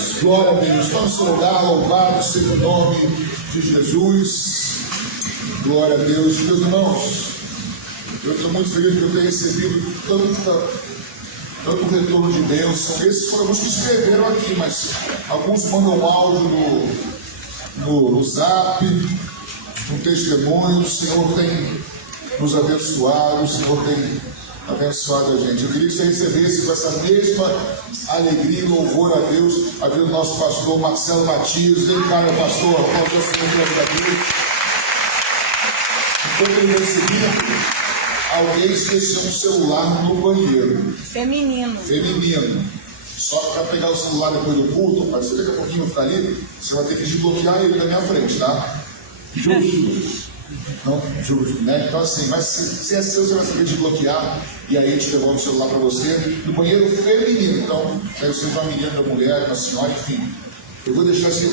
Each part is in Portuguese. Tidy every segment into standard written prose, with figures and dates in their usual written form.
Deus, glória a Deus. Vamos no lugar, louvado seja o nome de Jesus. Glória a Deus. Meus irmãos, eu estou muito feliz por ter recebido tanto retorno de bênção. Esses foram alguns que escreveram aqui, mas alguns mandam áudio no zap, um testemunho. O Senhor tem nos abençoado, o Senhor tem abençoado a gente. Eu queria que você recebesse com essa mesma alegria e louvor a Deus a vida do nosso pastor Marcelo Matias. Vem cá, meu pastor, aplauda o Senhor pela vida dele. Enquanto ele recebia, alguém esqueceu um celular no banheiro. Feminino. Só para pegar o celular depois do culto, mas se daqui a pouquinho ficar ali, você vai ter que desbloquear ele na minha frente, tá? Justo. Não, justo, né? Então assim, mas se é seu, você vai saber desbloquear e aí a gente devolve o celular para você no banheiro feminino. Então, deve ser uma menina, uma mulher, uma senhora, enfim. Eu vou deixar esse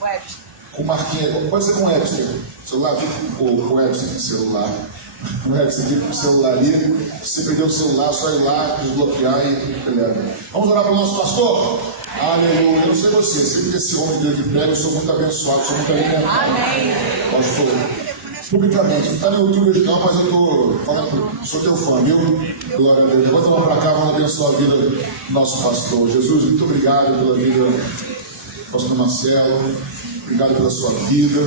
Webster. com marquinha, pode ser com o Webster. Celular, fica com o Webster, celular. O Webster fica com o celular ali. Se você perdeu o celular, só ir lá, desbloquear e leva. Vamos orar para o nosso pastor? Aleluia. Eu não sei você, sempre que esse homem de Deus que prega, eu sou muito abençoado, sou muito alimentado. Amém. Pastor, publicamente, não está no YouTube hoje não, mas eu estou falando, sou teu fã, viu? Glória a Deus. Levanta a mão para cá, vamos abençoar a vida do nosso pastor. Jesus, muito obrigado pela vida do pastor Marcelo, obrigado pela sua vida.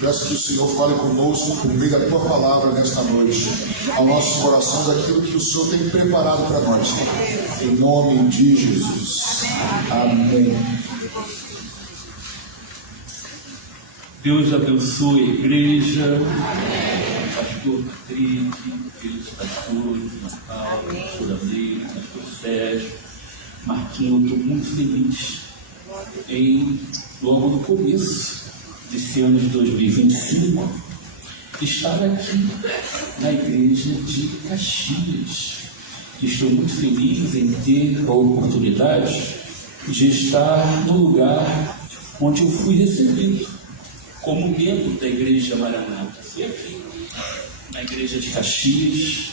Peço que o Senhor fale conosco por meio da tua palavra nesta noite, ao nossos corações, aquilo que o Senhor tem preparado para nós. Em nome de Jesus. Amém. Deus abençoe a igreja, pastor Patrick, filhos pastores, Natal, pastor Amei, pastor Sérgio, Marquinhos. Estou muito feliz logo no começo desse ano de 2025, estar aqui na igreja de Caxias. Estou muito feliz em ter a oportunidade de estar no lugar onde eu fui recebido como membro da Igreja Maranata. Fui aqui na igreja de Caxias,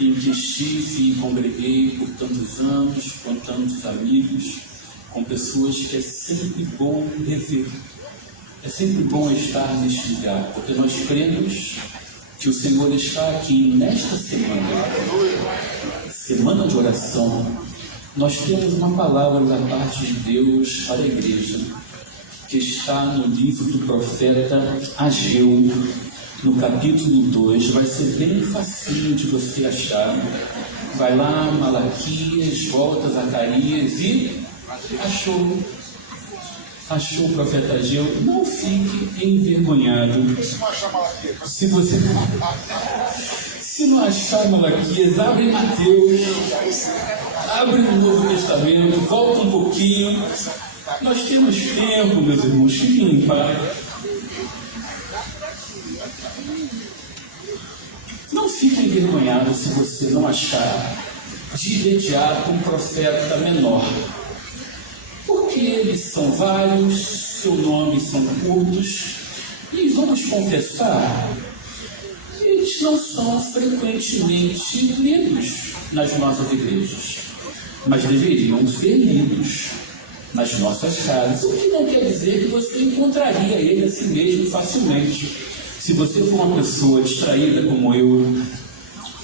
em que estive e congreguei por tantos anos, com tantos amigos, com pessoas que é sempre bom rever. É sempre bom estar neste lugar, porque nós cremos que o Senhor está aqui nesta semana de oração. Nós temos uma palavra da parte de Deus para a igreja, que está no livro do profeta Ageu, no capítulo 2, vai ser bem facinho de você achar. Vai lá, Malaquias, volta Zacarias e achou o profeta Ageu. Não fique envergonhado. Se não achar Malaquias, abre Mateus, abre o Novo Testamento, volta um pouquinho. Nós temos tempo, meus irmãos, fiquem em paz. Não fique envergonhado se você não achar de imediato um profeta menor. Porque eles são vários, seus nomes são curtos, e vamos confessar, eles não são frequentemente lidos nas nossas igrejas, mas deveriam ser lidos nas nossas casas, o que não quer dizer que você encontraria ele assim mesmo facilmente. Se você for uma pessoa distraída como eu,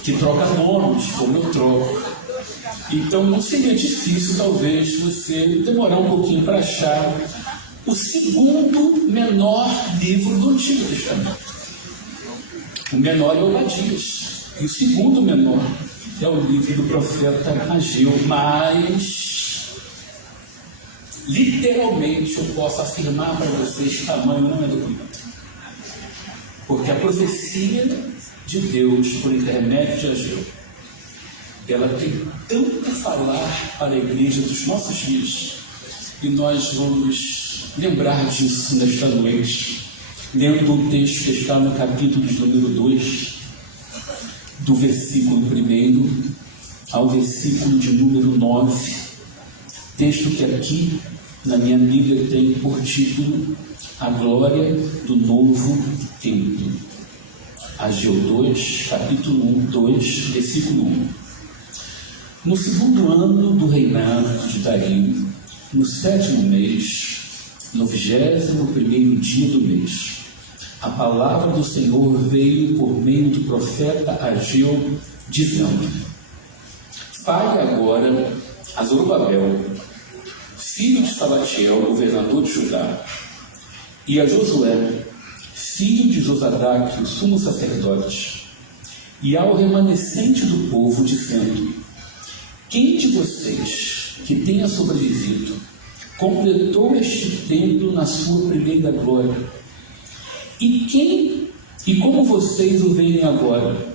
que troca nomes como eu troco, então não seria difícil talvez você demorar um pouquinho para achar o segundo menor livro do Antigo Testamento. O menor é Obadias, e o segundo menor é o livro do profeta Ageu, mas literalmente eu posso afirmar para vocês que tamanho não é documento, porque a profecia de Deus por intermédio de Ageu, ela tem tanto a falar para a igreja dos nossos dias, e nós vamos lembrar disso nesta noite, lendo o texto que está no capítulo de número 2, do versículo 1 ao versículo de número 9, texto que aqui na minha Bíblia tem por título A Glória do Novo Templo. Ageu 2, capítulo 2, versículo 1. No segundo ano do reinado de Dario, no 7º mês, no 21º dia do mês, a palavra do Senhor veio por meio do profeta Ageu, dizendo: fale agora a Zorobabel, filho de Salatiel, governador de Judá, e a Josué, filho de Josadaque, o sumo sacerdote, e ao remanescente do povo, dizendo: quem de vocês que tenha sobrevivido completou este templo na sua primeira glória? E como vocês o veem agora?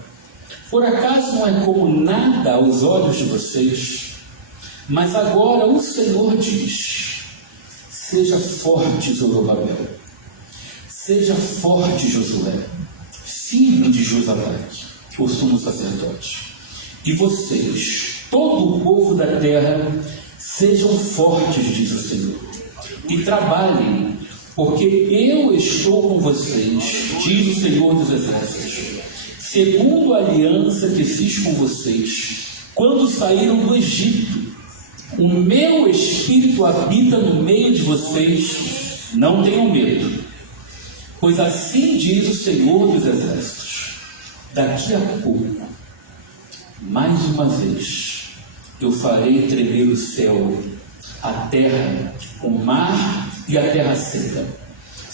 Por acaso não é como nada aos olhos de vocês? Mas agora o Senhor diz: seja forte, Zorobabel, seja forte, Josué, filho de Josadaque, o sumo sacerdote, e vocês, todo o povo da terra, sejam fortes, diz o Senhor, e trabalhem, porque eu estou com vocês, diz o Senhor dos Exércitos, segundo a aliança que fiz com vocês, quando saíram do Egito. O meu Espírito habita no meio de vocês, não tenham medo, pois assim diz o Senhor dos Exércitos: daqui a pouco, mais uma vez, eu farei tremer o céu, a terra, o mar e a terra seca.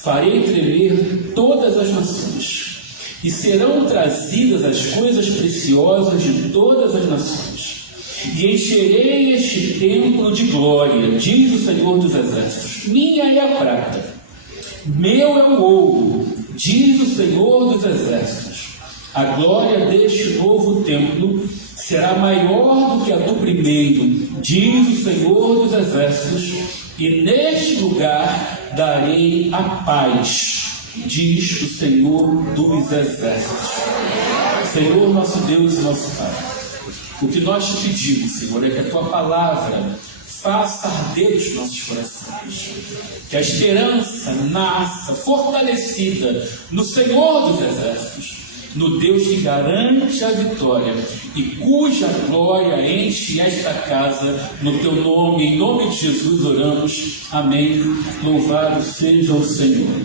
Farei tremer todas as nações, e serão trazidas as coisas preciosas de todas as nações. E encherei este templo de glória, diz o Senhor dos Exércitos. Minha é a prata, meu é o ouro, diz o Senhor dos Exércitos. A glória deste novo templo será maior do que a do primeiro, diz o Senhor dos Exércitos, e neste lugar darei a paz, diz o Senhor dos Exércitos. Senhor nosso Deus e nosso Pai, o que nós te pedimos, Senhor, é que a tua palavra faça arder os nossos corações, que a esperança nasça fortalecida no Senhor dos Exércitos, no Deus que garante a vitória e cuja glória enche esta casa, no teu nome, em nome de Jesus oramos, amém. Louvado seja o Senhor.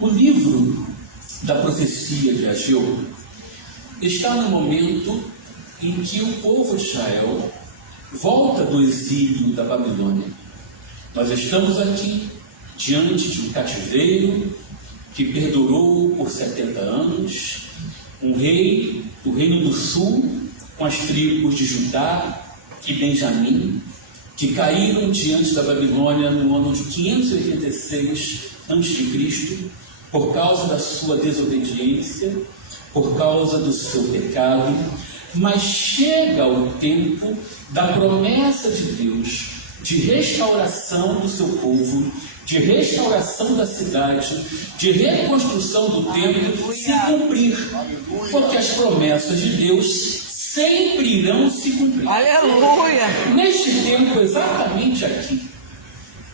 O livro da profecia de Ageu está no momento em que o povo de Israel volta do exílio da Babilônia. Nós estamos aqui diante de um cativeiro que perdurou por 70 anos, um rei do Reino do Sul, com as tribos de Judá e Benjamim, que caíram diante da Babilônia no ano de 586 a.C., por causa da sua desobediência, por causa do seu pecado. Mas chega o tempo da promessa de Deus, de restauração do seu povo, de restauração da cidade, de reconstrução do templo se cumprir, porque as promessas de Deus sempre irão se cumprir. Aleluia! Neste tempo, exatamente aqui,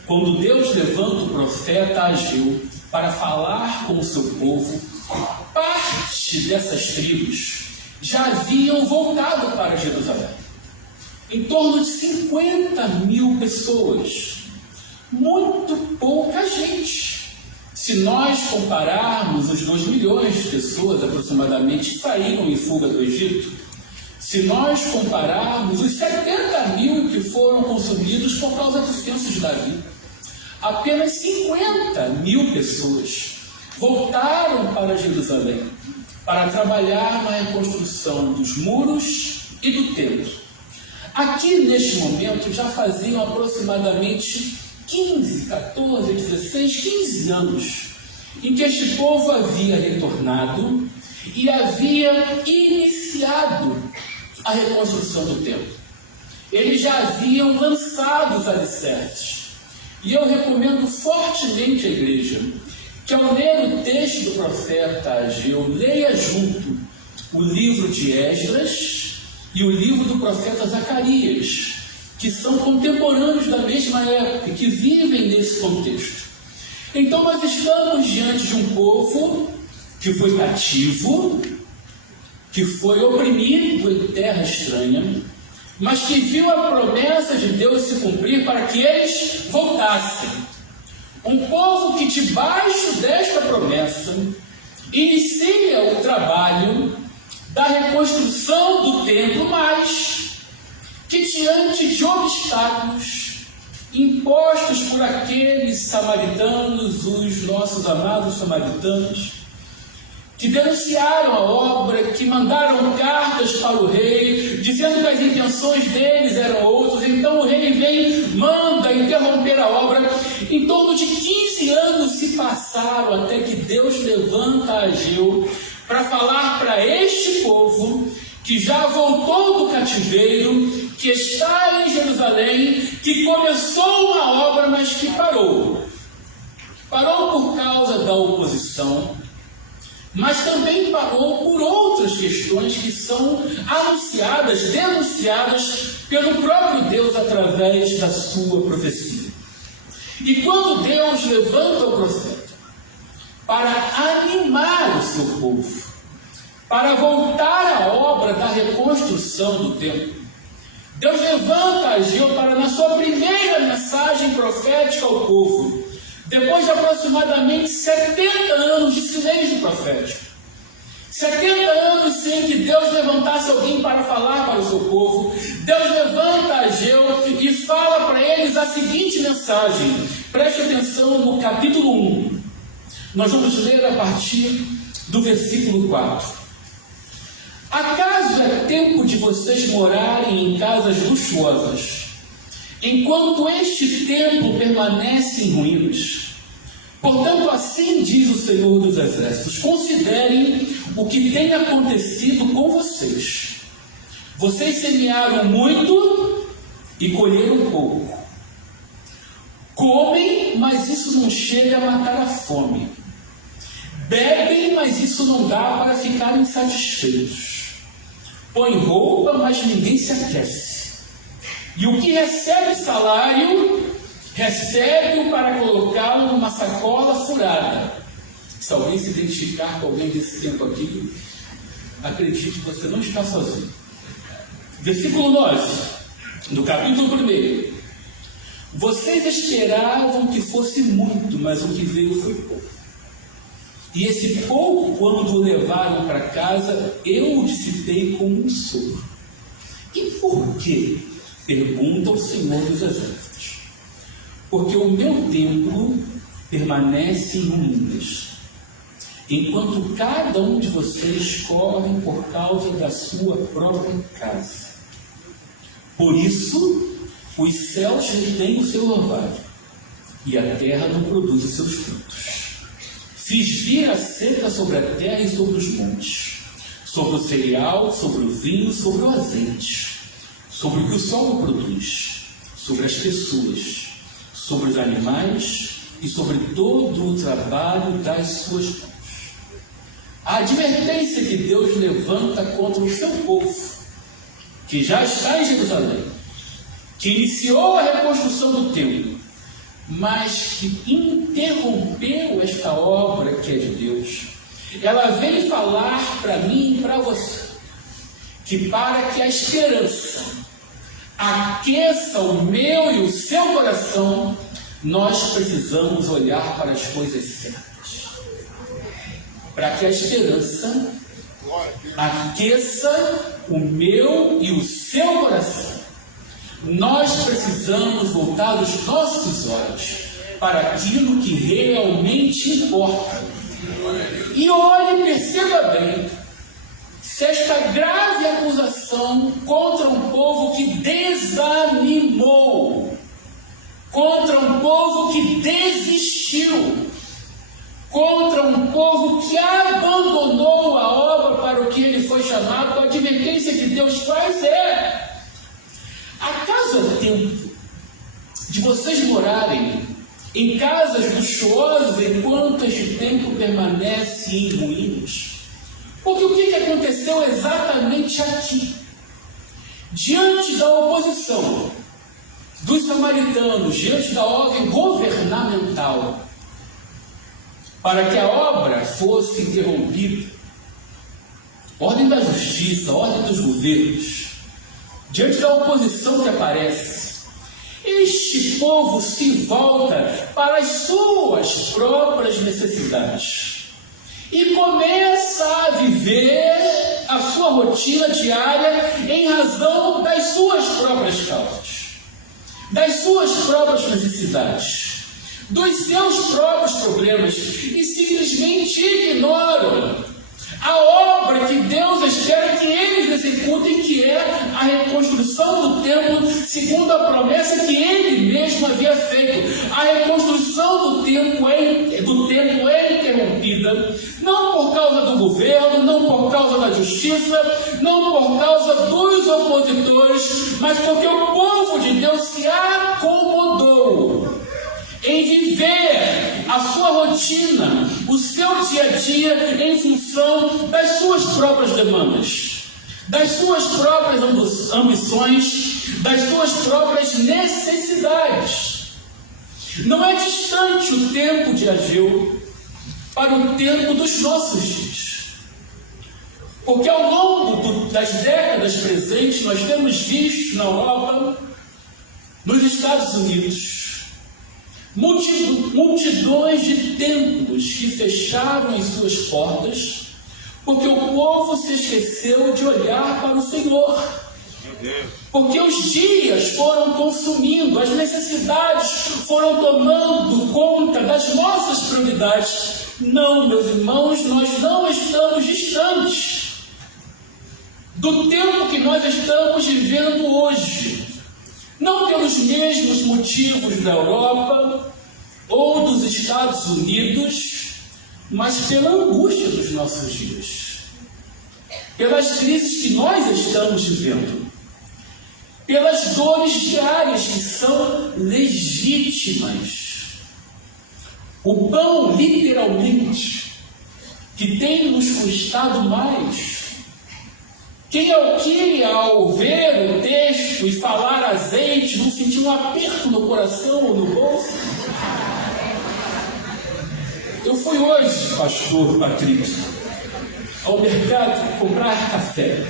quando Deus levanta o profeta Ageu para falar com o seu povo, parte dessas tribos já haviam voltado para Jerusalém. Em torno de 50 mil pessoas. Muito pouca gente. Se nós compararmos os 2 milhões de pessoas aproximadamente que saíram em fuga do Egito, se nós compararmos os 70 mil que foram consumidos por causa do censo de Davi, apenas 50 mil pessoas voltaram para Jerusalém para trabalhar na reconstrução dos muros e do templo. Aqui, neste momento, já faziam aproximadamente 15, 14, 16, 15 anos em que este povo havia retornado e havia iniciado a reconstrução do templo. Eles já haviam lançado os alicerces. E eu recomendo fortemente à igreja que, ao ler o texto do profeta Ageu, leia junto o livro de Esdras e o livro do profeta Zacarias, que são contemporâneos da mesma época, que vivem nesse contexto. Então nós estamos diante de um povo que foi cativo, que foi oprimido em terra estranha, mas que viu a promessa de Deus se cumprir para que eles voltassem. Um povo que debaixo desta promessa inicia o trabalho da reconstrução do templo, mas que diante de obstáculos impostos por aqueles samaritanos, os nossos amados samaritanos, que denunciaram a obra, que mandaram cartas para o rei, dizendo que as intenções deles eram outras. Então o rei vem, manda interromper a obra. Em torno de 15 anos se passaram até que Deus levanta Ageu para falar para este povo que já voltou do cativeiro, que está em Jerusalém, que começou uma obra, mas que parou. Parou por causa da oposição, mas também parou por outras questões que são anunciadas, denunciadas pelo próprio Deus através da sua profecia. E quando Deus levanta o profeta para animar o seu povo, para voltar à obra da reconstrução do templo, Deus levanta Ageu para, na sua primeira mensagem profética ao povo, depois de aproximadamente 70 anos de silêncio profético, 70 anos sem que Deus levantasse alguém para falar para o seu povo, Deus levanta Ageu e fala para eles a seguinte mensagem. Preste atenção no capítulo 1. Nós vamos ler a partir do versículo 4. Acaso é tempo de vocês morarem em casas luxuosas, enquanto este templo permanece em ruínas? Portanto, assim diz o Senhor dos Exércitos: considerem o que tem acontecido com vocês. Vocês semearam muito e colheram pouco. Comem, mas isso não chega a matar a fome. Bebem, mas isso não dá para ficarem satisfeitos. Põe roupa, mas ninguém se aquece. E o que recebe salário, recebe-o para colocá-lo numa sacola furada. Se alguém se identificar com alguém desse tempo aqui, acredite que você não está sozinho. Versículo 9, do capítulo 1. Vocês esperavam que fosse muito, mas o que veio foi pouco. E esse pouco, quando o levaram para casa, eu o dissipei como um sopro. E por quê? Pergunta o Senhor dos Exércitos. Porque o meu templo permanece em ruínas, enquanto cada um de vocês corre por causa da sua própria casa. Por isso, os céus retêm o seu orvalho, e a terra não produz os seus frutos. Fiz vir a seca sobre a terra e sobre os montes, sobre o cereal, sobre o vinho, sobre o azeite, sobre o que o solo produz, sobre as pessoas, sobre os animais e sobre todo o trabalho das suas mãos. A advertência que Deus levanta contra o seu povo, que já está em Jerusalém, que iniciou a reconstrução do templo, mas que interrompeu esta obra que é de Deus, ela vem falar para mim e para você, que para que a esperança aqueça o meu e o seu coração, nós precisamos olhar para as coisas certas. Para que a esperança aqueça o meu e o seu coração, nós precisamos voltar os nossos olhos para aquilo que realmente importa. E olhe, perceba bem, se esta grave acusação contra um povo que desanimou, contra um povo que desistiu, contra um povo que abandonou a obra para o que ele foi chamado, a advertência que Deus faz é: acaso é tempo de vocês morarem em casas luxuosas enquanto este templo permanece em ruínas? Porque o que aconteceu exatamente aqui? Diante da oposição dos samaritanos, diante da ordem governamental, para que a obra fosse interrompida, ordem da justiça, ordem dos governos, diante da oposição que aparece, este povo se volta para as suas próprias necessidades e começa a viver a sua rotina diária em razão das suas próprias causas, das suas próprias necessidades, dos seus próprios problemas, e simplesmente ignoram a obra que Deus espera que eles executem, que é a reconstrução do templo, segundo a promessa que Ele mesmo havia feito. A reconstrução do templo é interrompida, não por causa do governo, não por causa da justiça, não por causa dos opositores, mas porque o povo de Deus se acomodou em viver a sua rotina, o seu dia a dia, em função das suas próprias demandas, das suas próprias ambições, das suas próprias necessidades. Não é distante o tempo de Ageu para o tempo dos nossos dias, porque ao longo das décadas presentes nós temos visto na Europa, nos Estados Unidos, multidões de templos que fecharam as suas portas, porque o povo se esqueceu de olhar para o Senhor, porque os dias foram consumindo, as necessidades foram tomando conta das nossas prioridades. Não, meus irmãos, nós não estamos distantes do tempo que nós estamos vivendo hoje. Não pelos mesmos motivos da Europa ou dos Estados Unidos, mas pela angústia dos nossos dias, pelas crises que nós estamos vivendo, pelas dores diárias que são legítimas. O pão, literalmente, que tem nos custado mais. Quem ao ver o texto e falar azeite, não sentiu um aperto no coração ou no bolso? Eu fui hoje, pastor Patrício, ao mercado comprar café.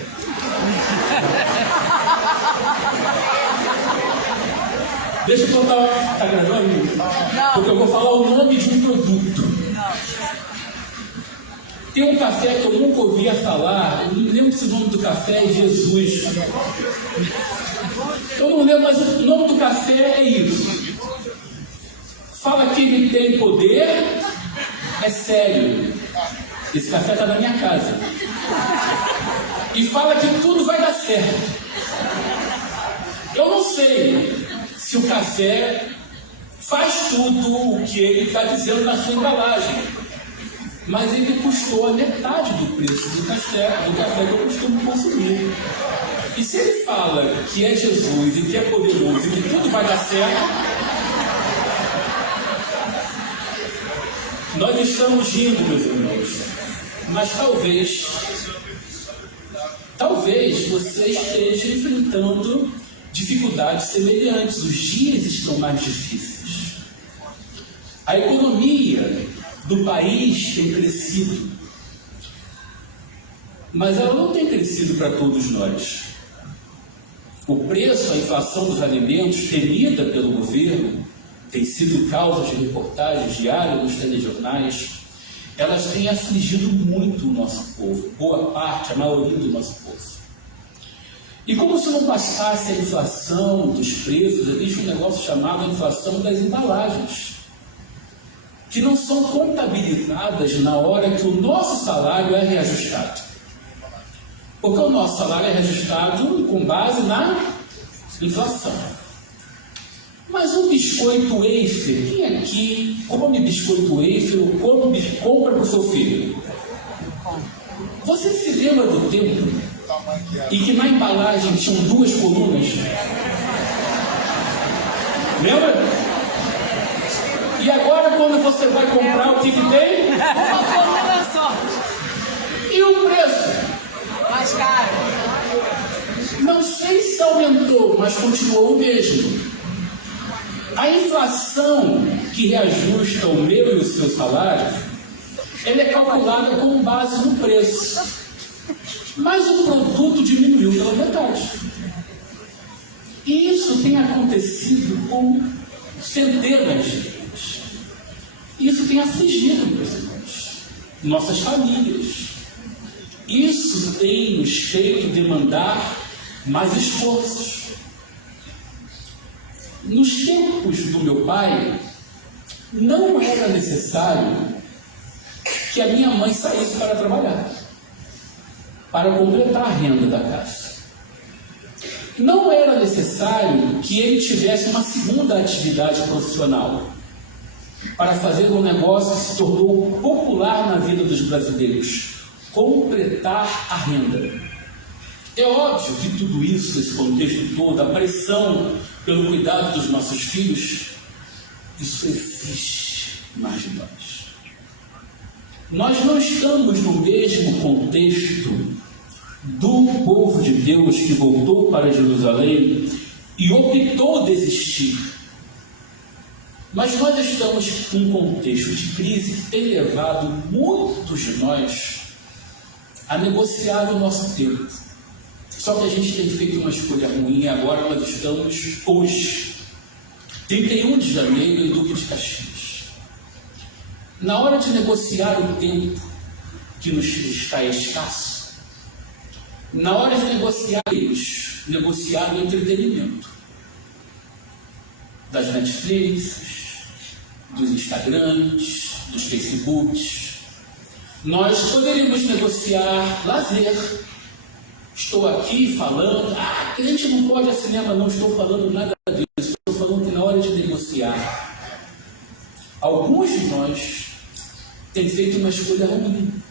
Deixa eu contar, tá gravando? Não. Porque eu vou falar o nome de um produto. Tem um café que eu nunca ouvia falar, eu não lembro se o nome do café é Jesus. Eu não lembro, mas o nome do café é isso. Fala que ele tem poder, é sério. Esse café está na minha casa. E fala que tudo vai dar certo. Eu não sei se o café faz tudo o que ele está dizendo na sua embalagem, mas ele custou a metade do preço do café que eu costumo consumir. E se ele fala que é Jesus e que é poderoso e que tudo vai dar certo, nós estamos rindo, meus irmãos, mas talvez você esteja enfrentando dificuldades semelhantes. Os dias estão mais difíceis. A economia do país tem crescido, mas ela não tem crescido para todos nós. O preço, a inflação dos alimentos, temida pelo governo, tem sido causa de reportagens diárias nos telejornais. Elas têm afligido muito o nosso povo, boa parte, a maioria do nosso povo. E como se não bastasse a inflação dos preços, existe um negócio chamado inflação das embalagens, que não são contabilizadas na hora que o nosso salário é reajustado. Porque o nosso salário é reajustado com base na inflação. Mas um biscoito wafer, quem aqui come biscoito wafer ou compra para o seu filho? Você se lembra do tempo e que na embalagem tinham 2 colunas? Lembra? E agora, quando você vai comprar, o que tem? Uma coluna só. E o preço? Mais caro. Não sei se aumentou, mas continuou o mesmo. A inflação que reajusta o meu e o seu salário, ela é calculada com base no preço. Mas o produto diminuiu pela metade. Isso tem acontecido com centenas de vezes. Isso tem afligido, meus irmãos, nossas famílias. Isso tem nos feito demandar mais esforços. Nos tempos do meu pai, não era necessário que a minha mãe saísse para trabalhar, para completar a renda da casa. Não era necessário que ele tivesse uma segunda atividade profissional para fazer um negócio que se tornou popular na vida dos brasileiros: completar a renda. É óbvio que tudo isso, esse contexto todo, a pressão pelo cuidado dos nossos filhos, isso existe mais de nós. Nós não estamos no mesmo contexto do povo de Deus que voltou para Jerusalém e optou desistir. Mas nós estamos em um contexto de crise que tem levado muitos de nós a negociar o nosso tempo. Só que a gente tem feito uma escolha ruim e agora nós estamos hoje, 31 de janeiro, em Duque de Caxias. Na hora de negociar o tempo que nos está escasso, na hora de negociar o entretenimento das Netflix, dos Instagrams, dos Facebooks, nós poderíamos negociar lazer. Estou aqui falando, crente não pode ir ao cinema, não estou falando nada disso. Estou falando que na hora de negociar, alguns de nós têm feito uma escolha ruim.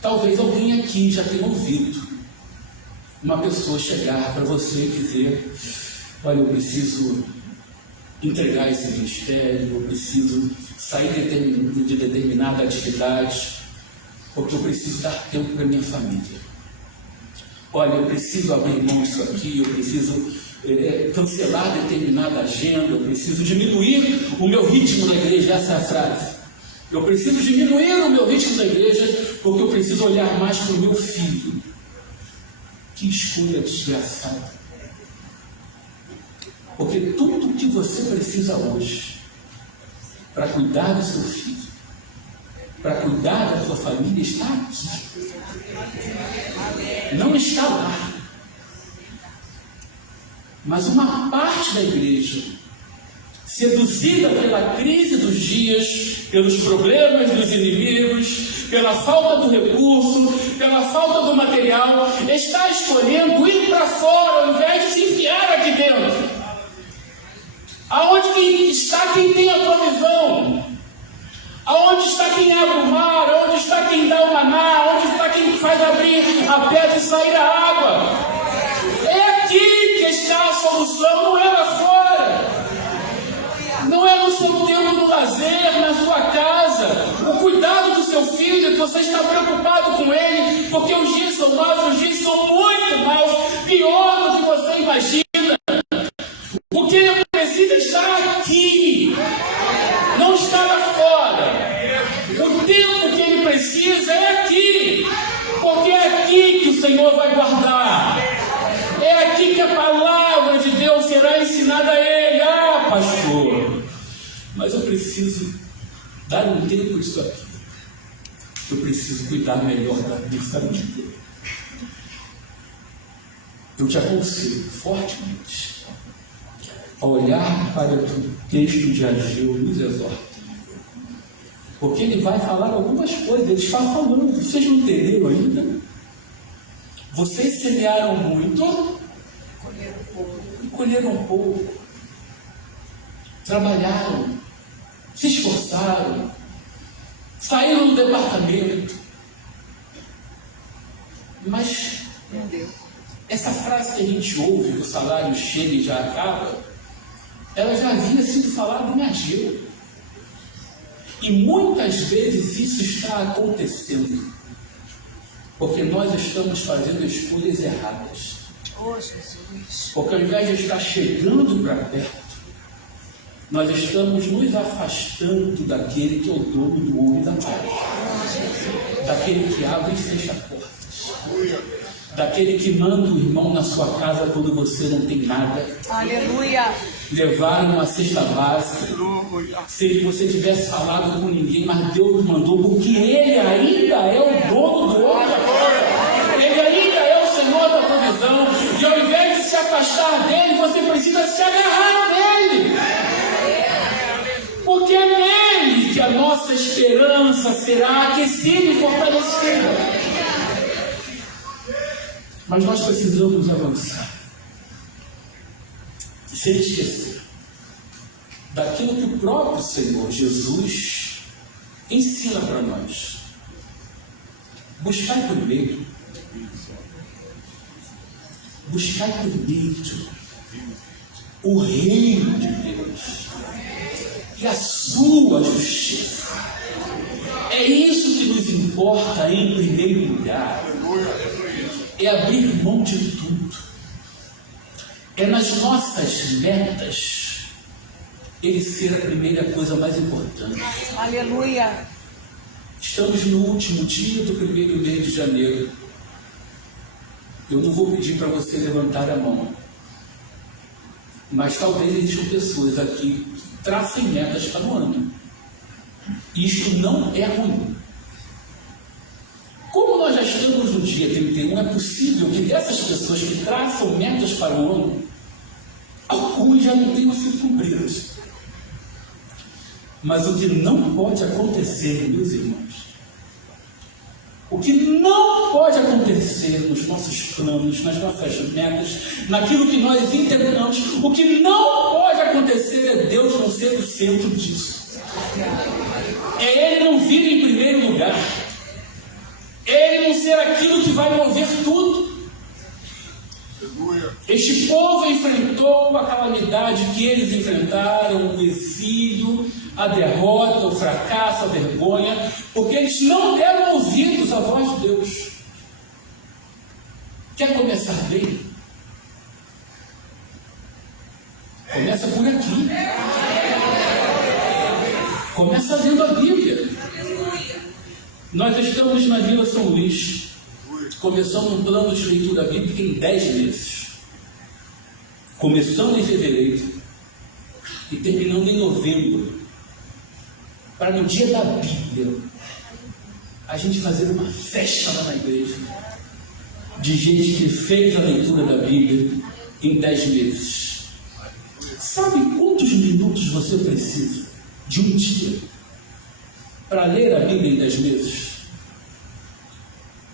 Talvez alguém aqui já tenha ouvido uma pessoa chegar para você e dizer: olha, eu preciso entregar esse ministério, eu preciso sair de determinada atividade, porque eu preciso dar tempo para minha família. Olha, eu preciso abrir mão disso aqui, eu preciso cancelar determinada agenda, eu preciso diminuir o meu ritmo na igreja. Essa é a frase. Eu preciso diminuir o meu ritmo na igreja porque eu preciso olhar mais para o meu filho. Que escolha desgraçada. Porque tudo que você precisa hoje para cuidar do seu filho, para cuidar da sua família, está aqui. Não está lá. Mas uma parte da igreja, seduzida pela crise dos dias, pelos problemas dos inimigos, pela falta do recurso, pela falta do material, está escolhendo ir para fora ao invés de se enfiar aqui dentro. Aonde está quem tem a provisão? Aonde está quem abre o mar? Aonde está quem dá o maná? Aonde está quem faz abrir a pedra e sair a água? É aqui que está a solução, não é lá fora. Não é no seu tempo no lazer, na sua casa. O cuidado do seu filho, que você está preocupado com ele, porque os dias são maus, os dias são muito maus, pior do que você imagina. O que ele precisa estar aqui, não está lá fora. O tempo que ele precisa é aqui, porque é aqui que o Senhor vai guardar. É aqui que a palavra de Deus será ensinada a ele. Pastor, mas eu preciso dar um tempo disso aqui. Eu preciso cuidar melhor da minha família. Eu te aconselho fortemente a olhar para o texto de Ageu, nos exorta. Porque ele vai falar algumas coisas, ele está falando, vocês não entenderam ainda? Vocês semearam muito e colheram pouco. Trabalharam, se esforçaram, saíram do departamento. Mas essa frase que a gente ouve, que o salário chega e já acaba, ela já havia sido falada em Ageu. E muitas vezes isso está acontecendo, porque nós estamos fazendo escolhas erradas. Porque ao invés de estar chegando para perto, nós estamos nos afastando daquele que é o dono do ouro e da prata, daquele que abre e fecha portas, daquele que manda o irmão na sua casa quando você não tem nada. Aleluia. Levar uma cesta básica. Se você tivesse falado com ninguém, mas Deus mandou, porque Ele ainda é o dono do ouro. Ele ainda é o Senhor da provisão. E ao invés de se afastar dele, você precisa se agarrar nele. Porque é nele que a nossa esperança será aquecida e fortalecida. Mas nós precisamos avançar. Sem esquecer daquilo que o próprio Senhor Jesus ensina para nós. Buscar primeiro o reino de Deus e a sua justiça. É isso que nos importa em primeiro lugar. É abrir mão de tudo. É nas nossas metas Ele ser a primeira coisa mais importante. Aleluia. Estamos no último dia do primeiro mês de janeiro. Eu não vou pedir para você levantar a mão, mas talvez existam pessoas aqui que tracem metas para o ano. Isto não é ruim. Como nós já estamos no dia 31, é possível que dessas pessoas que traçam metas para o ano, algumas já não tenham sido cumpridas. Mas o que não pode acontecer, meus irmãos, o que não pode acontecer nos nossos planos, nas nossas metas, naquilo que nós entendemos, o que não pode acontecer é Deus não ser o centro disso. É Ele não vir em primeiro lugar. É Ele não ser aquilo que vai mover tudo. Este povo enfrentou a calamidade que eles enfrentaram, o exílio, a derrota, o fracasso, a vergonha, porque eles não deram ouvidos à voz de Deus. Quer começar bem? Começa por aqui. Começa lendo a Bíblia. Nós estamos na Vila São Luís. Começamos um plano de leitura bíblica em 10 meses. Começando em fevereiro e terminando em novembro. Para no dia da Bíblia a gente fazer uma festa lá na igreja de gente que fez a leitura da Bíblia em 10 meses. Sabe quantos minutos você precisa de um dia para ler a Bíblia em 10 meses?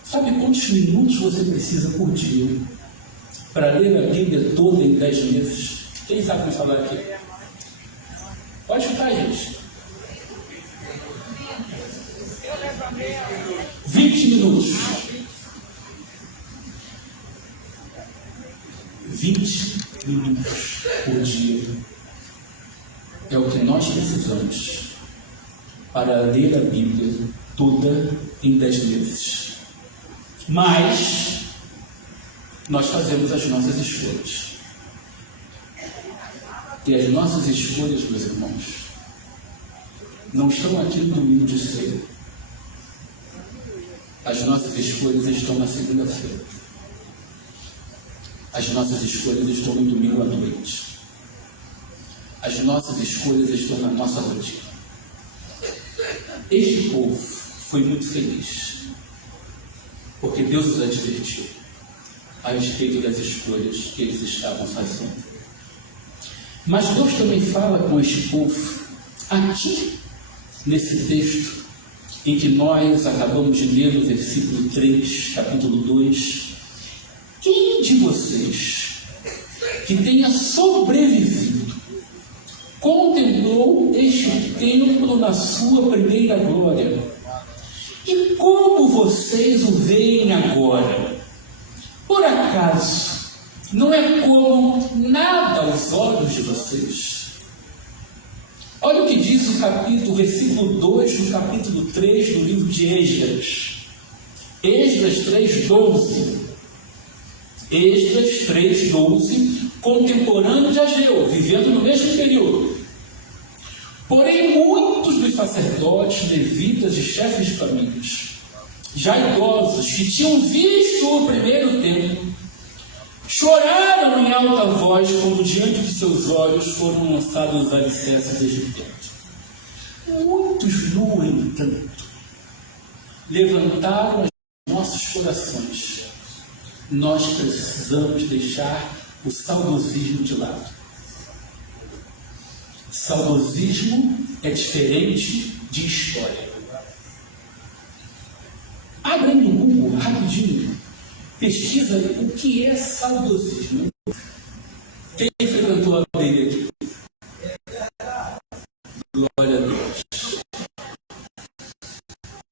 Sabe quantos minutos você precisa por dia para ler a Bíblia toda em 10 meses? Quem sabe me falar aqui? Pode ficar, gente. 20 minutos. 20 minutos por dia é o que nós precisamos para ler a Bíblia toda em 10 meses. Mas nós fazemos as nossas escolhas. E as nossas escolhas, meus irmãos, não estão aqui no domingo de ceia. As nossas escolhas estão na segunda-feira. As nossas escolhas estão no domingo à noite. As nossas escolhas estão na nossa rotina. Este povo foi muito feliz, porque Deus os advertiu a respeito das escolhas que eles estavam fazendo. Mas Deus também fala com este povo aqui, nesse texto, em que nós acabamos de ler no versículo 3, capítulo 2. Quem de vocês que tenha sobrevivido contemplou este templo na sua primeira glória? E como vocês o veem agora? Por acaso não é como nada aos olhos de vocês? Olha o que diz o versículo 2 do capítulo 3 do livro de Esdras. Esdras 3:12. Esdras 3:12, contemporâneo de Ageu, vivendo no mesmo período. Porém, muitos dos sacerdotes, levitas e chefes de famílias já idosos, que tinham visto o primeiro templo, choraram em alta voz quando diante de seus olhos foram lançados os alicerces deste templo. Muitos, no entanto, levantaram os nossos corações. Nós precisamos deixar o saudosismo de lado. Saudosismo é diferente de história. Abre no Google rapidinho, pesquisa o que é saudosismo. Quem frequentou a aldeia aqui? Glória a Deus.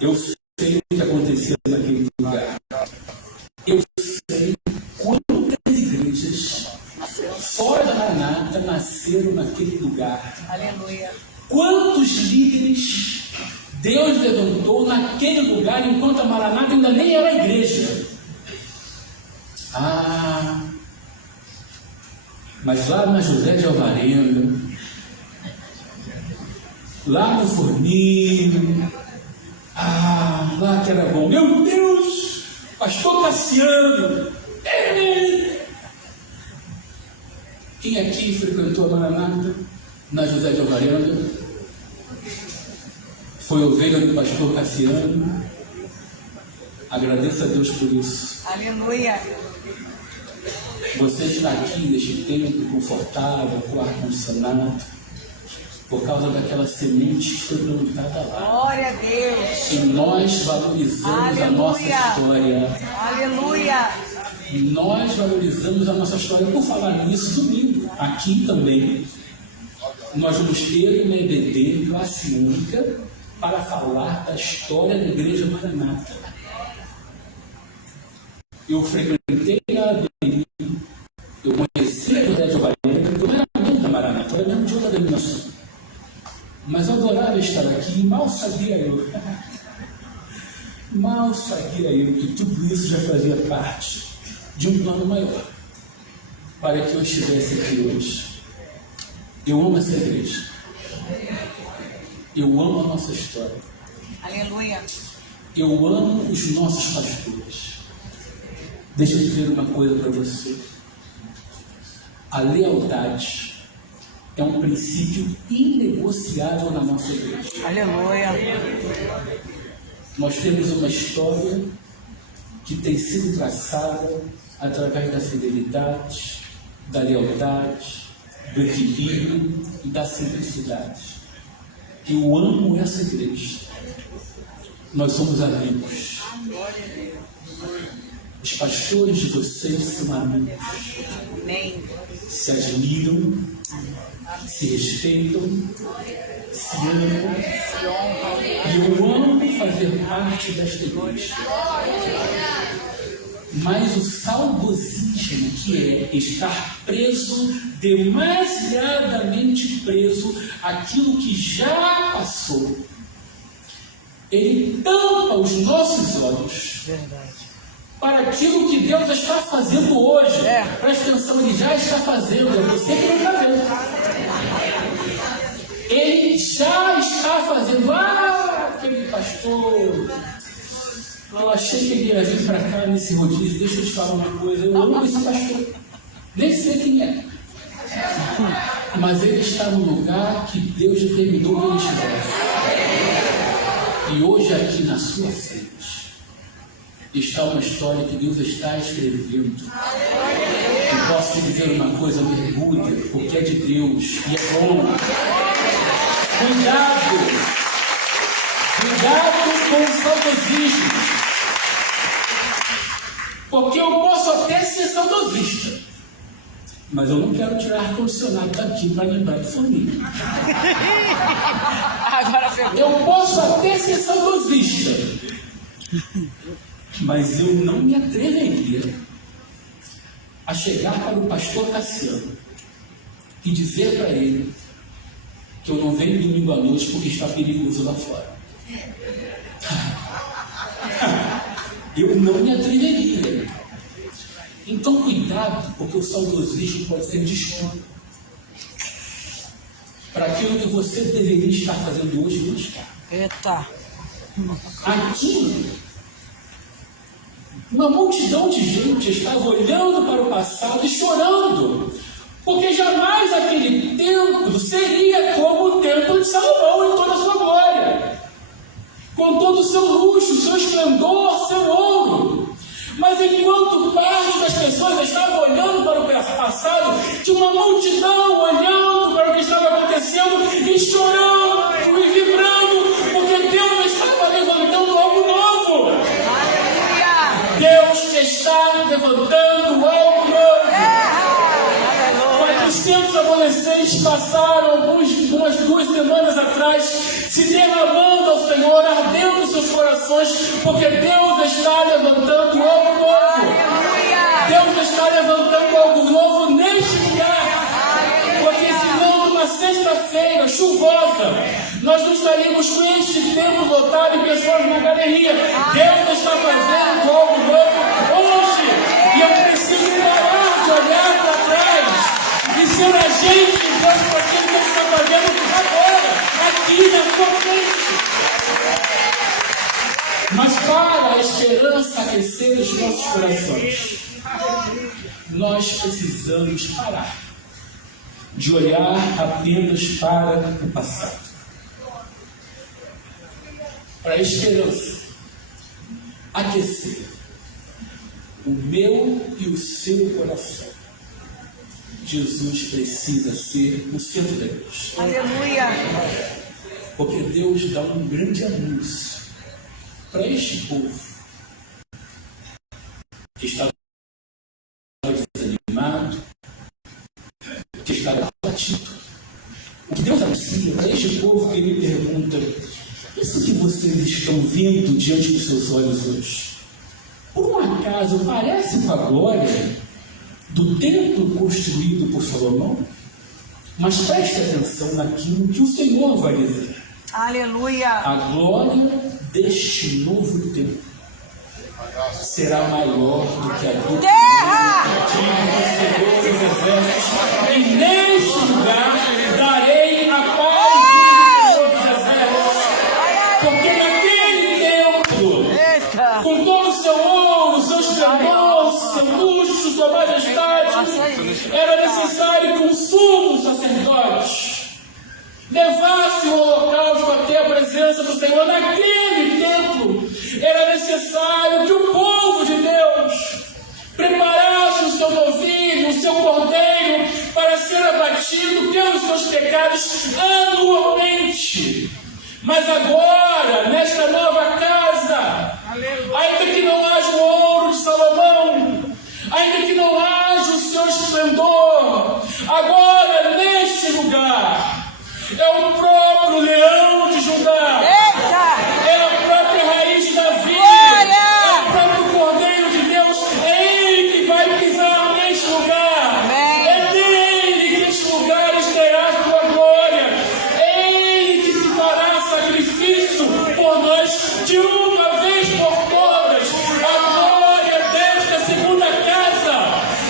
Eu sei o que acontecia naquele lugar. Eu sei quantas igrejas fora da Maranata nasceram naquele lugar. Aleluia. Quantos líderes Deus levantou naquele lugar enquanto a Maranata ainda nem era igreja. Mas lá na José de Alvarenga, lá no Forninho, lá que era bom. Meu Deus, pastor Cassiano. Quem aqui frequentou a Maranata na José de Alvarenga? Foi ovelha do pastor Cassiano. Agradeça a Deus por isso. Aleluia. Você está aqui neste tempo confortável, com ar-condicionado, por causa daquela semente que foi plantada lá. Glória a Deus. E nós valorizamos a nossa história. Aleluia. Nós valorizamos a nossa história. Por falar nisso, domingo, aqui também, nós vamos ter uma EBD classe única para falar da história da Igreja Maranata. Eu frequentei a ABI, eu conheci a José de Alvarenga, eu não era mesmo da Maranata, eu era mesmo de outra denominação. Mas eu adorava estar aqui e mal sabia eu que tudo isso já fazia parte de um plano maior para que eu estivesse aqui hoje. Eu amo essa igreja. Eu amo a nossa história. Aleluia. Eu amo os nossos pastores. Deixa eu dizer uma coisa para você. A lealdade é um princípio inegociável na nossa igreja. Aleluia. Nós temos uma história que tem sido traçada através da fidelidade, da lealdade, do equilíbrio e da simplicidade. Eu amo essa igreja. Nós somos amigos. Os pastores de vocês são amigos. Amém. Se admiram, se respeitam, se amam. E eu amo fazer parte desta igreja. Mas o saudosismo, que é estar preso, demasiadamente preso àquilo que já passou, ele tampa os nossos olhos. Verdade. Para aquilo que Deus está fazendo hoje. Presta atenção, Ele já está fazendo, é você que não está vendo. Ele já está fazendo. Aquele pastor, eu achei que ele ia vir para cá nesse rodízio. Deixa eu te falar uma coisa, eu amo esse pastor, nem sei quem é, mas ele está no lugar que Deus determinou que ele estivesse. E hoje aqui na sua frente está uma história que Deus está escrevendo. E posso te dizer uma coisa, mergulha, porque é de Deus e é bom. Cuidado com o saudosismo, porque eu posso até ser saudosista, mas eu não quero tirar ar-condicionado daqui para lembrar de Forninho. Eu posso até ser saudosista, mas eu não me atreveria a chegar para o pastor Cassiano e dizer para ele que eu não venho domingo à noite porque está perigoso lá fora. Eu não me atreveria. Então cuidado, porque o saudosismo pode ser desculpa para aquilo que você deveria estar fazendo hoje e não está. Eita. Aquilo Uma multidão de gente estava olhando para o passado e chorando, porque jamais aquele templo seria como o templo de Salomão em toda a sua glória, com todo o seu luxo, seu esplendor, seu ouro. Mas enquanto parte das pessoas estava olhando para o passado, tinha uma multidão olhando para o que estava acontecendo e chorando e vibrando, porque Deus estava levantando algo novo. Aleluia. Deus está levantando algo novo. 400 adolescentes passaram umas 2 semanas atrás se derramando ao Senhor, ardendo seus corações, porque Deus está levantando algo novo. Deus está levantando algo novo neste lugar, porque senão numa sexta-feira chuvosa nós não estaríamos com este templo lotado e pessoas na galeria. Deus está fazendo algo novo hoje, e eu preciso parar de olhar para trás e ser agente de Deus para aquilo que Ele está fazendo agora, aqui na sua frente. Mas para a esperança aquecer os nossos corações, nós precisamos parar de olhar apenas para o passado. Para a esperança aquecer o meu e o seu coração, Jesus precisa ser o centro de Deus. Aleluia. Porque Deus dá um grande anúncio para este povo que estava desanimado, que estava abatido. O que Deus anuncia para este povo que me pergunta: isso que vocês estão vendo diante dos seus olhos hoje, por um acaso parece com a glória do templo construído por Salomão? Mas preste atenção naquilo que o Senhor vai dizer. Aleluia. A glória deste novo templo será maior do que a do Guerra! Senhor dos Exércitos. E neste lugar darei a paz do Senhor dos Exércitos. Porque naquele templo, Eita. com todo o seu ouro, seu esplendor, seu luxo, sua majestade, era necessário que um sumo sacerdote levasse o holocausto até a presença do Senhor. Naquele templo era necessário que o povo de Deus preparasse o seu novilho, o seu cordeiro, para ser abatido pelos seus pecados anualmente. Mas agora, nesta nova casa, ainda que não haja o ouro de Salomão, ainda que não haja o seu esplendor, agora neste lugar é o próprio leão de Judá, é a própria raiz da vida, é o próprio Cordeiro de Deus, é Ele que vai pisar neste lugar, é dele que este lugar terá sua glória, é Ele que se fará sacrifício por nós de uma vez por todas. A glória desta segunda casa,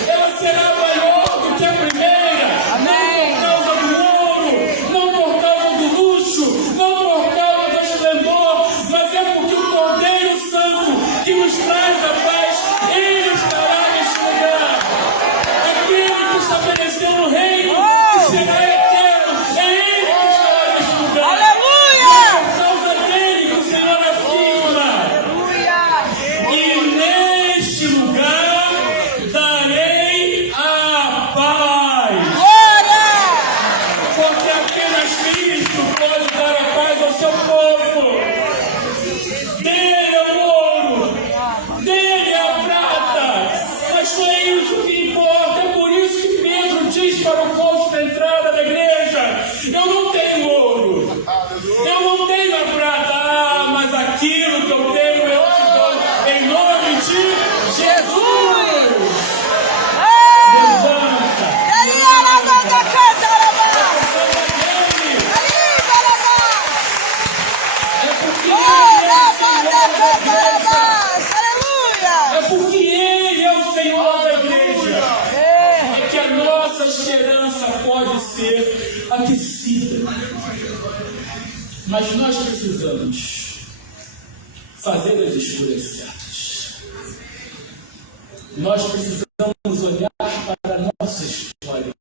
ela será maior do que a primeira, não por causa do ouro, não por causa do luxo, não por causa do esplendor, mas é porque o Cordeiro Santo que nos traz a paz, Ele estará neste lugar. Aquele que estabeleceu o reino que será eterno, é Ele que estará neste lugar. É por causa dele que o Senhor afirma: e neste lugar darei a paz. Porque apenas Cristo pode dar a paz ao seu povo. Dele é o ouro, dele é a prata, mas não é isso que importa. É por isso que Pedro diz para o povo da entrada da igreja: eu não tenho ouro, eu não tenho a prata, mas aquilo que eu tenho eu te dou, em nome de Jesus. Levanta. É porque Ele é o Senhor da igreja. É que a nossa esperança pode ser aquecida. Mas nós precisamos fazer as escolhas certas. Nós precisamos olhar para a nossa história,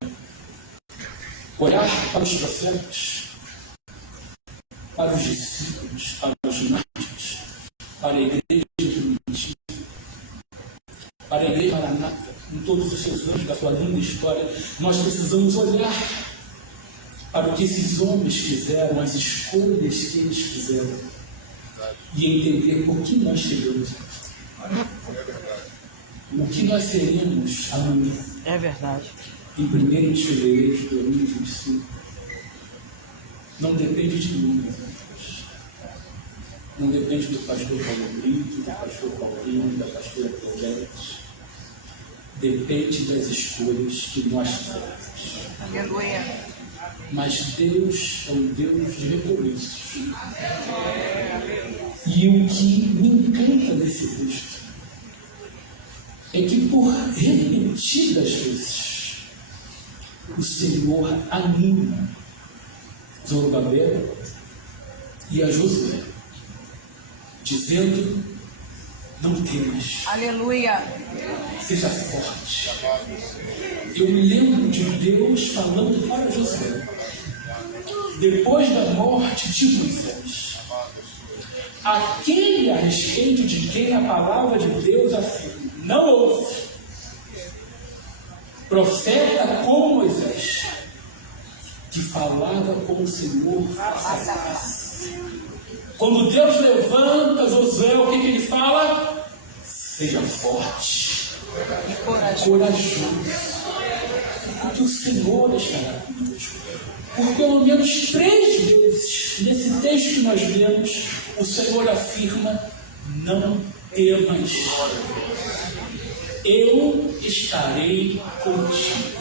olhar para os profetas, para os discípulos, para os mártires, para a igreja primitiva, para a igreja Maranata, em todos os seus anos da sua linda história. Nós precisamos olhar para o que esses homens fizeram, as escolhas que eles fizeram, e entender por que nós chegamos aqui. O que nós seremos amanhã. É verdade. Em 1º de fevereiro de 2025. Não depende de mim, meus amigos. Não depende do pastor Paulo Brito, do pastor Paulinho, da pastora Colete. Depende das escolhas que nós fizemos. Aleluia. Mas Deus é um Deus de recomeços. E o que me encanta nesse texto é que, por repetidas vezes, o Senhor anima Zorobabel e a Josué, dizendo: não temas, Aleluia. seja forte. Eu me lembro de Deus falando para Josué, depois da morte de Moisés, aquele a respeito de quem a palavra de Deus afirma: não houve profeta como Moisés, que falava com o Senhor face a face. Quando Deus levanta Josué, o que ele fala? Seja forte E corajoso. corajoso, porque o Senhor estará conosco. Por pelo menos 3 vezes, nesse texto que nós lemos, o Senhor afirma: não temas, eu estarei contigo.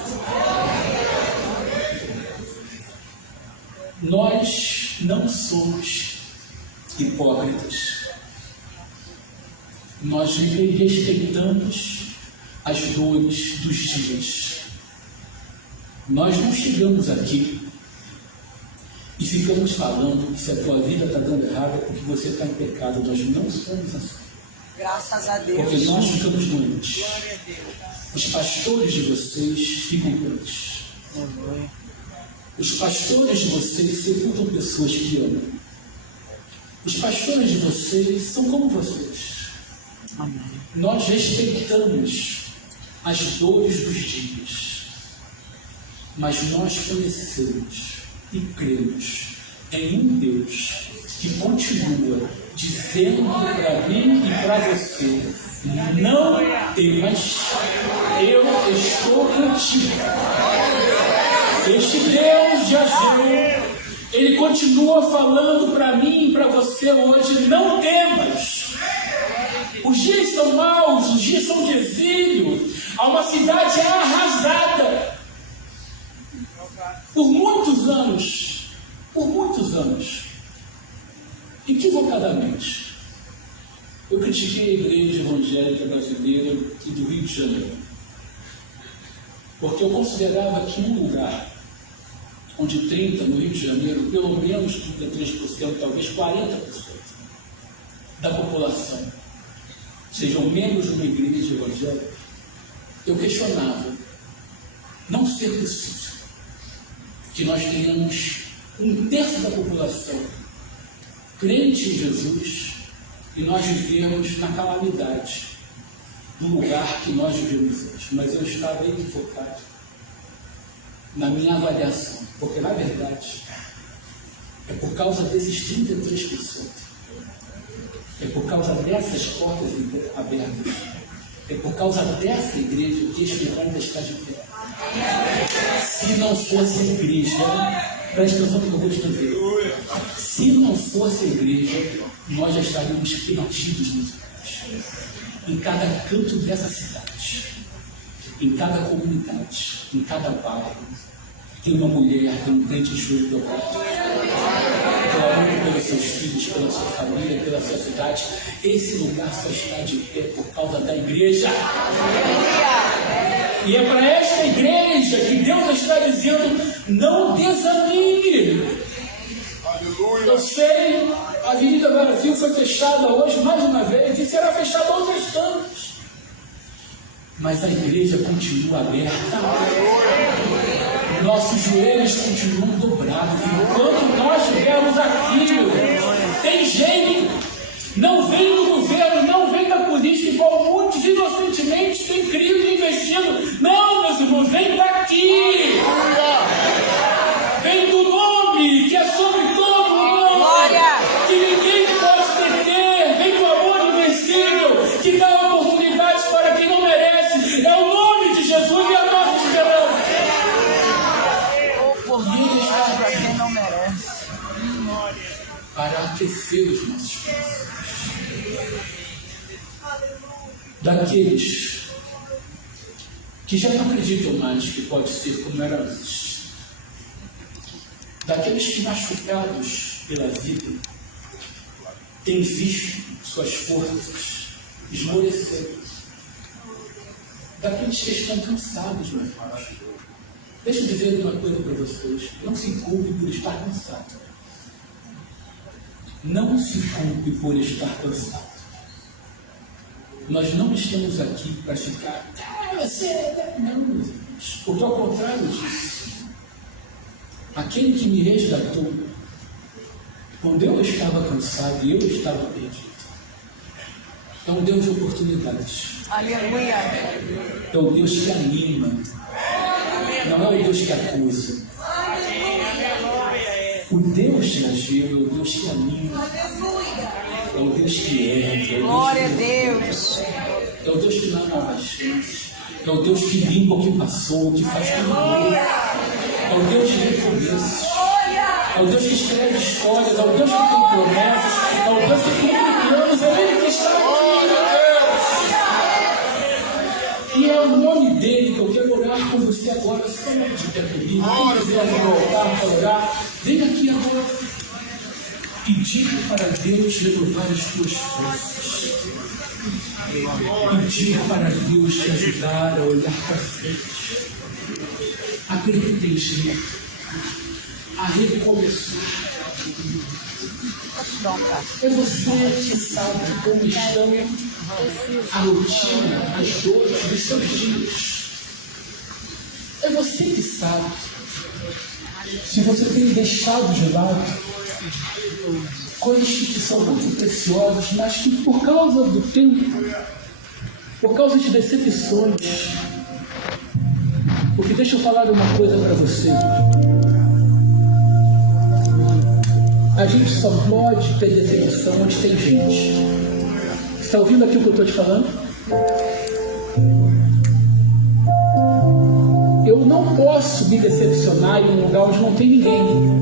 Nós não somos hipócritas. Nós respeitamos as dores dos dias. Nós não chegamos aqui e ficamos falando que se a tua vida está dando errado é porque você está em pecado. Nós não somos assim. Graças a Deus. Porque nós ficamos doentes. Os pastores de vocês ficam doentes. Aleluia. Os pastores de vocês sepultam pessoas que amam. Os pastores de vocês são como vocês. Amém. Nós respeitamos as dores dos dias, mas nós conhecemos e cremos em um Deus que continua dizendo para mim e para você: não temas, eu estou contigo. Este Deus de Ageu, ele continua falando para mim e para você hoje: não temas. Os dias são maus, os dias são de exílio. Há uma cidade arrasada. Por muitos anos, equivocadamente, eu critiquei a igreja evangélica brasileira e do Rio de Janeiro, porque eu considerava que um lugar onde 30% no Rio de Janeiro, pelo menos 33%, talvez 40% da população sejam membros de uma igreja evangélica, eu questionava não ser possível que nós tenhamos 1/3 da população crente em Jesus e nós vivemos na calamidade do lugar que nós vivemos hoje. Mas eu estava equivocado na minha avaliação, porque na verdade é por causa desses 33%, é por causa dessas portas abertas, é por causa dessa igreja que este lugar ainda está de pé. Se não fosse a igreja, preste atenção no que eu vou te dizer, se não fosse a igreja, nós já estaríamos perdidos nos lugares. Em cada canto dessa cidade, em cada comunidade, em cada bairro, tem uma mulher, tem um crente de joelho dobrado, clamando pelos seus filhos, pela sua família, pela sua cidade. Esse lugar só está de pé por causa da igreja. E é para esta igreja que Deus está dizendo: não desanime. Eu sei, a Avenida Brasil foi fechada hoje mais uma vez e será fechada outras tantas. mas a igreja continua aberta. Nossos joelhos continuam dobrados. Enquanto nós estivermos aqui, tem gente, não vem do governo, não vem da política, igual muitos inocentemente têm crido e investido. Não, meus irmãos, vem daqui. Vem do nome que é sobre todo o nome, que ninguém pode deter. Vem do amor invencível, que dá oportunidades para quem não merece. É o nome de Jesus e a nossa esperança. Oportunidade para quem não merece. Para aquecer os nossos corações. Daqueles que já não acreditam mais que pode ser como era antes. Daqueles que, machucados pela vida, têm visto suas forças esmorecerem. Daqueles que estão cansados, meus irmãos. Deixa eu dizer uma coisa para vocês. Não se culpe por estar cansado. Não se culpe por estar cansado. Nós não estamos aqui para ficar... Não, meus irmãos. Porque ao contrário disso, aquele que me resgatou, quando eu estava cansado e eu estava perdido, é um Deus de oportunidades. Aleluia. É o Deus que anima. Não é o Deus que acusa. O Deus que agiu é o Deus que anima. É o Deus que ergue. Glória a Deus. É o Deus que dá novas chances. É o Deus que limpa o que passou, que faz tudo novo. É o Deus de recomeços. É o Deus que escreve histórias. É o Deus que tem promessas. É o Deus que cumpre planos. É Ele que está aqui. E é o nome dele que eu quero orar com você agora. Você vai meditar comigo. Quem quiser voltar para orar, vem aqui agora. Pedir para Deus renovar as tuas forças. Pedir para Deus te ajudar a olhar para frente. A pertencer, a recomeçar. É você que sabe como estão a rotina, as dores dos seus dias. É você que sabe se você tem deixado de lado coisas que são muito preciosas, mas que por causa do tempo, por causa de decepções. Porque deixa eu falar uma coisa para você. A gente só pode ter decepção onde tem gente. Você está ouvindo aqui o que eu estou te falando? Eu não posso me decepcionar em um lugar onde não tem ninguém.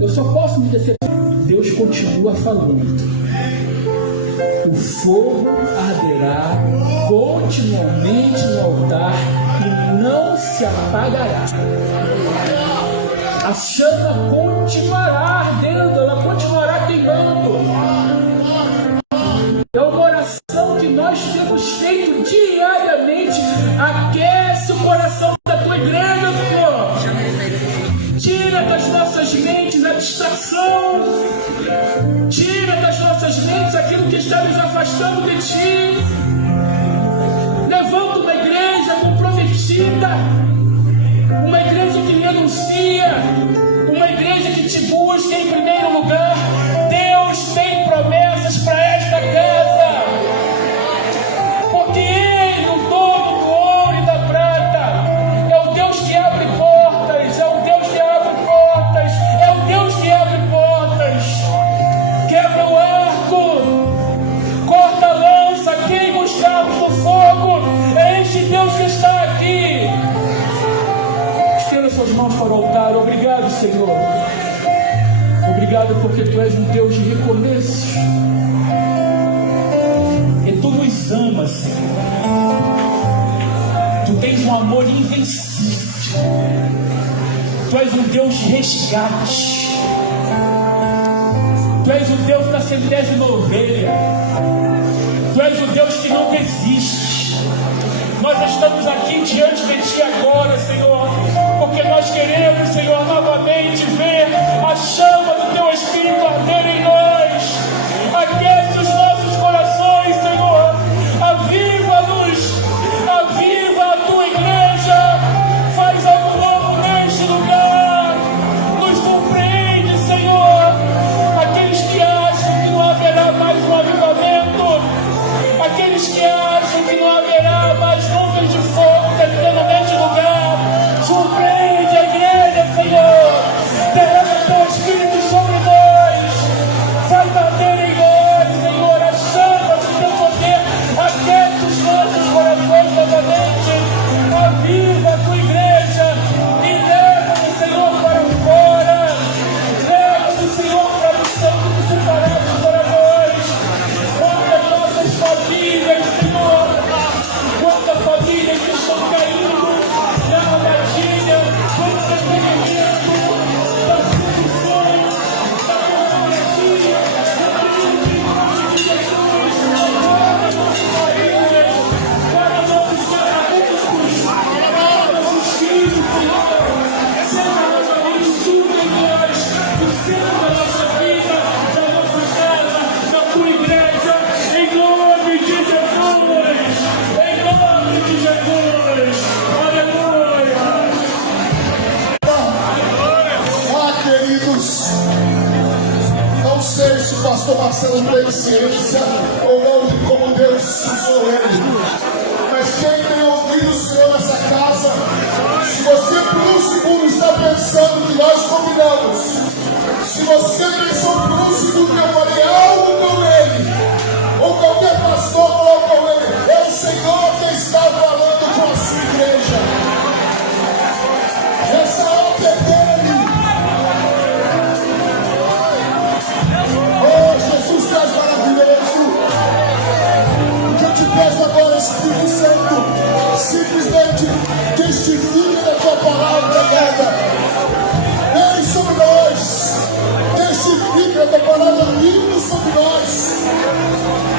Eu só posso me decepcionar. Deus continua falando. O fogo arderá continuamente no altar e não se apagará. A chama continuará ardendo, ela continuará queimando. É uma oração que nós temos feito diariamente. Aquece o coração da tua igreja, Senhor. Tira das nossas mentes a distração. Tira das nossas mentes aquilo que está nos afastando de Ti. Levanta uma igreja comprometida. Uma igreja que renuncia. Uma igreja que Te busca em primeiro lugar. Deus tem promessas para esta casa. Porque Ele, o dono do ouro e da prata, é o Deus que abre portas. É o Deus que abre portas. É o Deus que abre portas. Quebra o arco. Corta a lança. Queima os cabos no fogo. É este Deus que está aqui. Estenda suas mãos para o altar. Obrigado, Senhor. Obrigado porque Tu és um Deus de recomeço. E Tu nos amas, Senhor. Tu tens um amor invencível. Tu és um Deus de resgate. Tu és o Deus da 100ª ovelha. Tu és o Deus que não desiste. Nós estamos aqui diante de Ti agora, Senhor, porque nós queremos, Senhor, novamente ver a chama do Teu Espírito arder em nós. Aquece os nossos corações, Senhor. Aviva passando pela ciência ou não de como Deus usou ele. Mas quem tem ouvido o Senhor nessa casa, se você por um segundo está pensando que nós combinamos, se você pensou por um segundo que eu falei algo com ele, ou qualquer pastor falou com ele, é o Senhor que está falando com a sua igreja. Essa obra é dele. Oh, Jesus, tu és maravilhoso. O que eu te peço agora, Espírito Santo, simplesmente testifique da tua palavra pregada. Vem sobre nós. Testifique da tua palavra vindo sobre nós.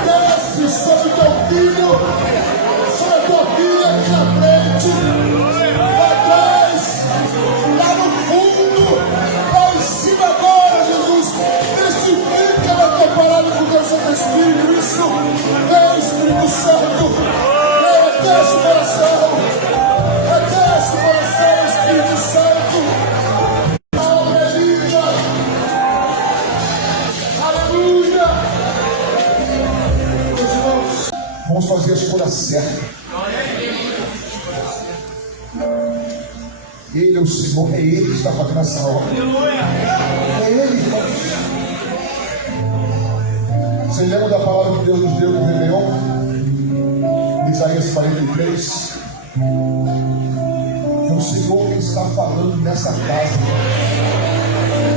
Desce sobre o teu filho, sobre a tua filha aqui na frente, lá atrás, lá no fundo, lá em cima agora, Jesus. Testifica da tua palavra com o teu Santo Espírito. Isso, vem Espírito Santo, vem até esse coração, até esse coração, Espírito Santo. Aleluia, aleluia. Meus irmãos, vamos fazer a escolha certa. Ele é o Senhor, é Ele que está fazendo essa obra. É Ele, irmãos. Vocês lembram da palavra que Deus nos deu no Réveillon? Isaías 43. É o Senhor que está falando nessa casa.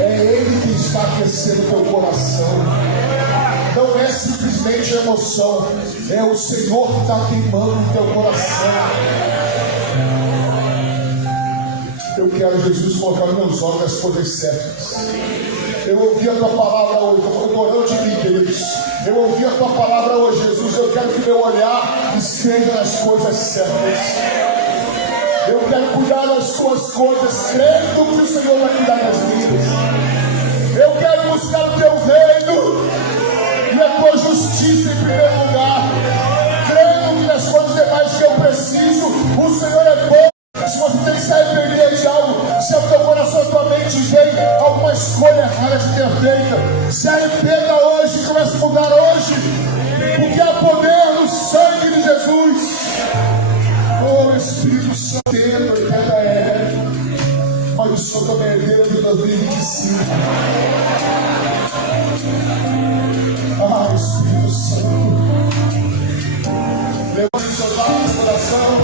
É Ele que está aquecendo o teu coração. Não é simplesmente emoção, é o Senhor que está queimando o teu coração. Eu quero, Jesus, colocar nos meus olhos as coisas certas. Eu ouvi a tua palavra hoje, estou orando de mim, queridos. Eu ouvi a tua palavra hoje, Jesus. Eu quero que meu olhar esteja nas coisas certas. Eu quero cuidar das tuas coisas, crendo que o Senhor vai cuidar das minhas. Eu quero buscar o teu reino e a tua justiça em primeiro lugar, crendo que nas coisas demais que eu preciso, o Senhor é bom. Se você tem que se arrepender de algo, se o teu coração, a tua mente vem alguma escolha errada de ter feito, se arrependa hoje, comece a mudar hoje, porque há poder no sangue de Jesus. Oh, Espírito Santo, mas o Senhor também é Deus de 2025. Ah, Espírito Santo, levante o seu coração.